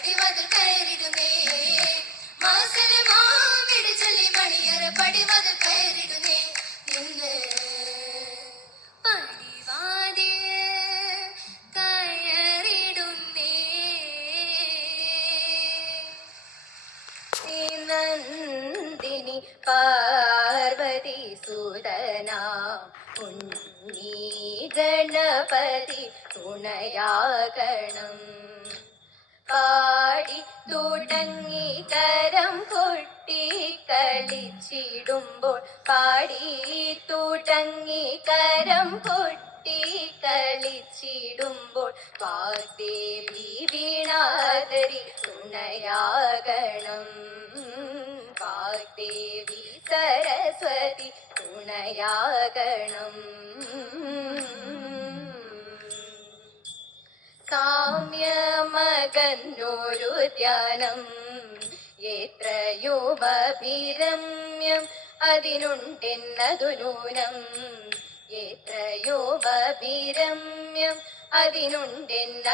പടിവത് കയറിടുന്നേ മാസലമാവിട് ചൊല്ലി മണിയറ പടിവത് കയറിടുന്നേ ഇന്ന് പടിവാതിൽ കയറിടുന്നേ നന്ദിനി പാർവതി സുതനാ ഉണ്ണി ഗണപതി തുണയാകണം പാടി തുടങ്ങി കരം കൊട്ടി കളിച്ചിടുമ്പോൾ പാടി തുടങ്ങി കരം കൊട്ടി കളിച്ചിടുമ്പോൾ വാഗ്ദേവി വീണാധരി തുണയാകണം വാഗ്ദേവി സരസ്വതി തുണയാകണം സാമ്യമകന്നൊരു ധ്യാനം എത്രയോപഭിരമ്യം അതിനുണ്ടെന്നതു നൂനം എത്രയോപഭിരമ്യം അതിനുണ്ടെന്ന